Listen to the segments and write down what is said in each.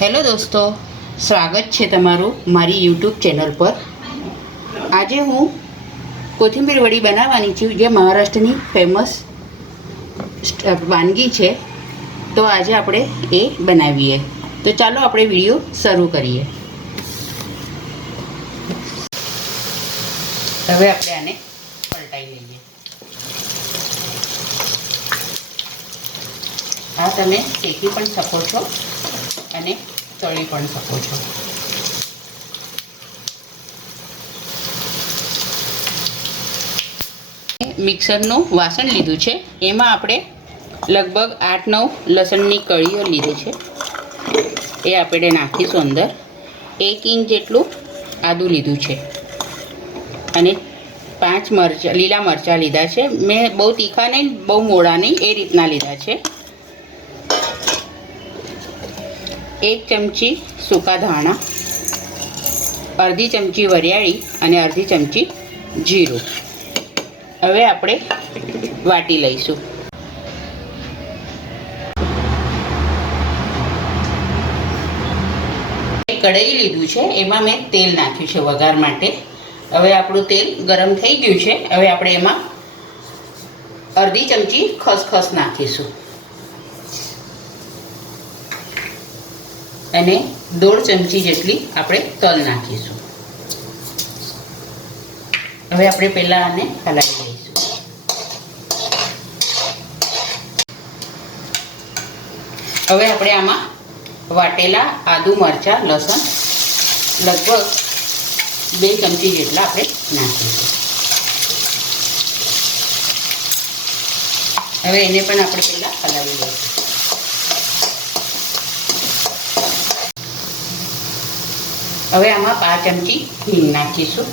Hello દોસ્તો, સ્વાગત છે તમારું મારી યુટ્યુબ ચેનલ પર। આજે હું કોથમીર વડી બનાવવાની છું, જે મહારાષ્ટ્રની ફેમસ વાનગી છે। તો આજે આપણે એ બનાવીએ। તો ચાલો આપણે વિડીયો શરૂ કરીએ। હવે આપણે આને પલટાઈ લઈએ। આ તમે શેકી પણ શકો છો અને તળી પણ શકો છો। મિક્સરનું વાસણ લીધું છે, એમાં આપણે લગભગ 8-9 લસણની કળીઓ લીધી છે, એ આપણે નાખીશું અંદર। 1 ઇંચ જેટલું આદું લીધું છે અને 5 લીલા મરચાં લીધા છે। મેં બહુ તીખા નહીં, બહુ મોડા નહીં, એ રીતના લીધા છે। 1 ચમચી સૂકા ધાણા, અડધી ચમચી વરિયાળી અને અડધી ચમચી જીરું। હવે આપણે વાટી લઈશું। કઢાઈ લીધું છે, એમાં મેં તેલ નાખ્યું છે વઘાર માટે। હવે આપણું તેલ ગરમ થઈ ગયું છે। હવે આપણે એમાં અડધી ચમચી ખસખસ નાખીશું અને 1.5 ચમચી જેટલી આપણે તલ નાખીશું। હવે આપણે પહેલાં આને હલાવી લઈશું। હવે આપણે આમાં વાટેલા આદુ, મરચાં, લસણ લગભગ 2 ચમચી જેટલા આપણે નાખીશું। હવે એને પણ આપણે પહેલાં હલાવી લઈશું। હવે આમાં 5 ચમચી હિંગ નાખીશું,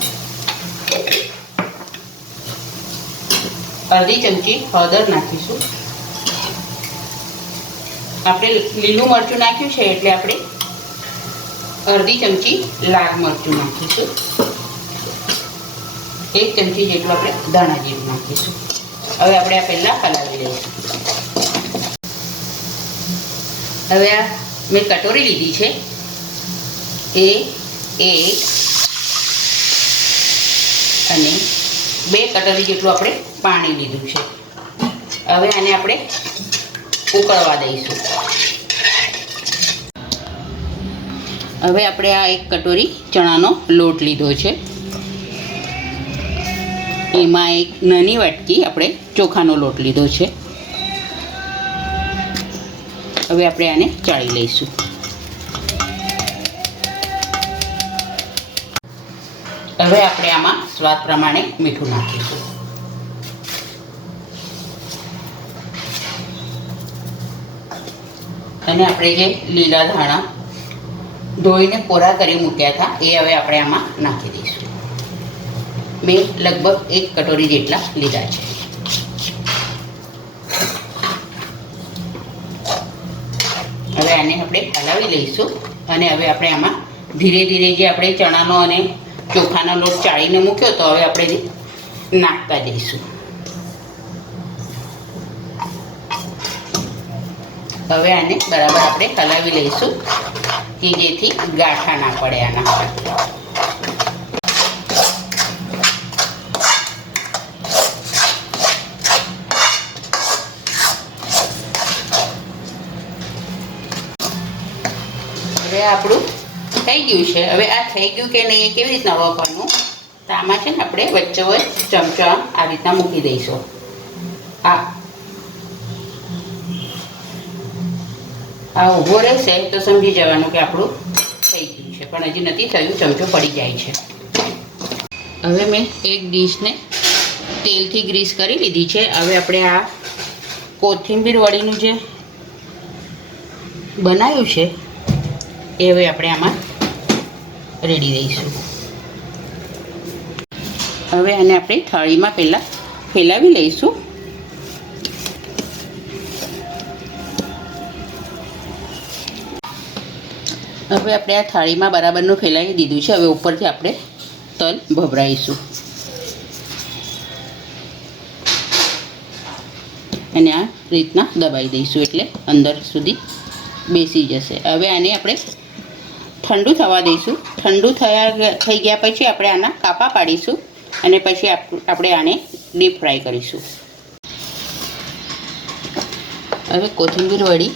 અડધી ચમચી હળદર નાખીશું। આપણે લીલું મરચું નાખ્યું છે એટલે આપણે અડધી ચમચી લાલ મરચું નાખીશું। 1 ચમચી જેટલું આપણે ધાણા જીરું નાખીશું। હવે આપણે આ પહેલાં હલાવી લઈશું। હવે આ મેં કટોરી લીધી છે, એ 1 અને 2 કટોરી જેટલું આપણે પાણી લીધું છે। હવે આને આપણે ઉકળવા દઈશું। હવે આપણે આ 1 કટોરી ચણાનો લોટ લીધો છે, એમાં 1 નાની વાટકી આપણે ચોખાનો લોટ લીધો છે। હવે આપણે આને ચાળી લઈશું। હવે આપણે આમાં સ્વાદ પ્રમાણે મીઠું નાખીશું અને આપણે જે લીલા ધાણા ધોઈને કોરા કરી મૂક્યા હતા એ હવે આપણે આમાં નાખી દઈશું। મેં લગભગ 1 કટોરી જેટલા લીધા છે। હવે આને આપણે હલાવી લઈશું અને હવે આપણે આમાં ધીરે ધીરે જે આપણે ચણાનો અને ચોખાનો લોટ ચાળીને મૂક્યો તો હવે આપણે નાખતા જઈશું। હવે આને બરાબર આપણે હલાવી લઈશું કે જેથી ગાંઠા ના પડે આના। હવે આપણું થઈ ગયું છે। હવે આ થઈ ગયું કે નહીં એ કેવી રીતના વાપરવાનું, તો આમાં છે ને આપણે વચ્ચોવચ્ચ ચમચા આ રીતના મૂકી દઈશું। આ ઊભો રહેશે તો સમજી જવાનું કે આપણું થઈ ગયું છે, પણ હજી નથી થયું, ચમચો પડી જાય છે। હવે મેં એક ડીશને તેલથી ગ્રીસ કરી લીધી છે। હવે આપણે આ કોથમીર વડીનું જે બનાવ્યું છે એ હવે આપણે આમાં રેડી દઈશું। હવે આને આપણે થાળીમાં પહેલાં ફેલાવી લઈશું। હવે આપણે આ થાળીમાં બરાબરનું ફેલાવી દીધું છે। હવે ઉપરથી આપણે તલ ભભરાઈશું અને આ રીતના દબાઈ દઈશું એટલે અંદર સુધી બેસી જશે. હવે આને આપણે ઠંડુ થવા દઈશું. ઠંડુ થઈ ગયા પછી આપણે આના કાપા પાડીશું અને પછી આપણે આને ડીપ ફ્રાય કરીશું. હવે કોથમીર વડી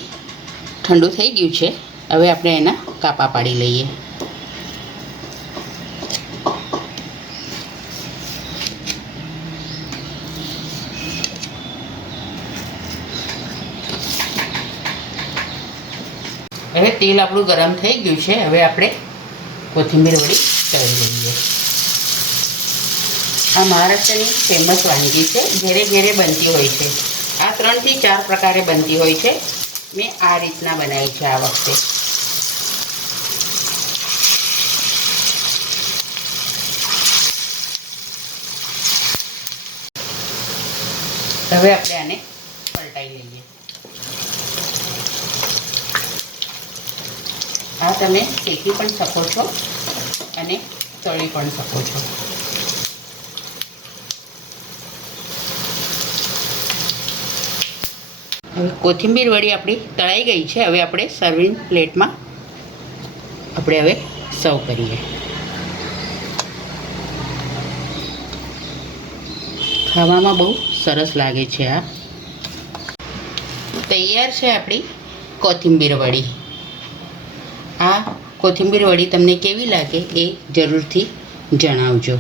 ઠંડુ થઈ ગયું છે. હવે આપણે એના કાપા પાડી લઈએ. હવે તેલ આપણું ગરમ થઈ ગયું છે. હવે આપણે કોથમીર વડી તળી લઈએ. આ મહારાષ્ટ્રની ફેમસ વાનગી છે, ઘેરે ઘેરે બનતી હોય છે. આ 3 થી 4 પ્રકારે બનતી હોય છે. મેં આ રીતના બનાવી છે આ વખતે. હવે આપણે આને પલટાઈ લઈએ. આ તમે શેકી પણ શકો છો અને તળી પણ શકો છો. હવે કોથમીર વડી આપણી તળાઈ ગઈ છે. હવે આપણે સર્વિંગ પ્લેટમાં આપણે હવે સર્વ કરીએ. ખાવામાં બહુ સરસ લાગે છે. આ તૈયાર છે આપણી કોથમીર વડી. આ કોથમીર વડી તમને કેવી લાગે એ જરૂરથી જણાવજો.